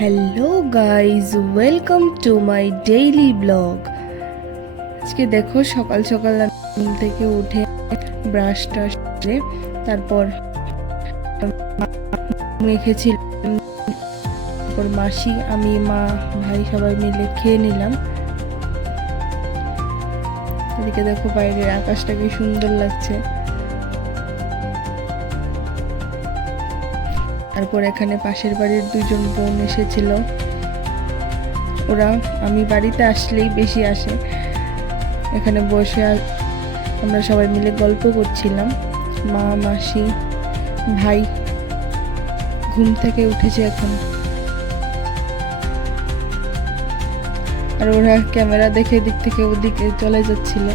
Hello guys, welcome to my daily blog. আজকে দেখো সকাল সকাল আমি ঘুম থেকে উঠে ব্রাশ টাশ করে তারপর মেখেছিলাম, তারপর মাসি, আমি, মা, ভাই সবাই মিলে খেয়ে নিলাম। এদিকে দেখো বাইরের আকাশটা কি সুন্দর লাগছে। তারপর এখানে পাশের বাড়ির দুজন বোন এসেছিল। ওরা আমি বাড়িতে আসলেই বেশি আসে। এখানে বসে আমরা সবাই মিলে গল্প করছিলাম। মা, মাসি, ভাই ঘুম থেকে উঠেছে এখন। আর ওরা ক্যামেরা দেখে এদিক থেকে ওদিকে চলে যাচ্ছিল।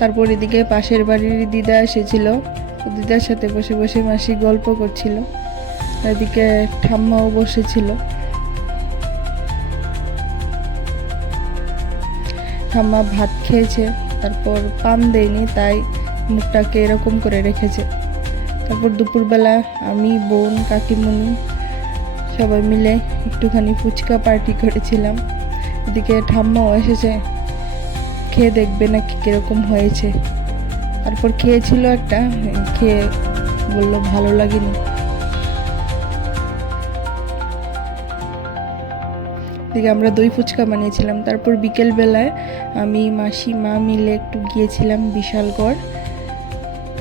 তারপর এদিকে পাশের বাড়ির দিদা এসেছিল, দিদার সাথে বসে বসে মাসি গল্প করছিল। এদিকে ঠাম্মাও বসেছিল। ঠাম্মা ভাত খেয়েছে, তারপর পান দেয়নি, তাই মুখটাকে এরকম করে রেখেছে। তারপর দুপুরবেলা আমি, বোন, কাকিমুনি সবাই মিলে একটুখানি ফুচকা পার্টি করেছিলাম। এদিকে ঠাম্মাও এসেছে, খেয়ে দেখবে নাকি কিরকম হয়েছে। তারপর খেয়েছিল একটা, খেয়ে বললো ভালো লাগেনি। এদিকে আমরা দই ফুচকা বানিয়েছিলাম। তারপর বিকেল বেলায় আমি, মাসি, মা মিলে একটু গিয়েছিলাম বিশালগড়।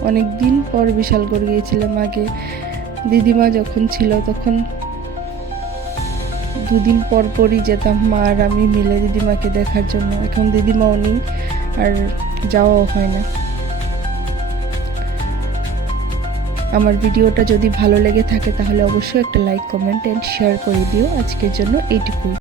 অনেক দিন পর বিশালগড় গিয়েছিলাম। আগে দিদিমা যখন ছিল তখন দুদিন পর পরই যেতাম মা আর আমি মিলে দিদিমাকে দেখার জন্য। এখন দিদিমাও নেই আর যাওয়াও হয় না। আমার ভিডিওটা যদি ভালো লেগে থাকে তাহলে অবশ্যই একটা লাইক, কমেন্ট এন্ড শেয়ার করে দিও। আজকের জন্য এইটুকুই।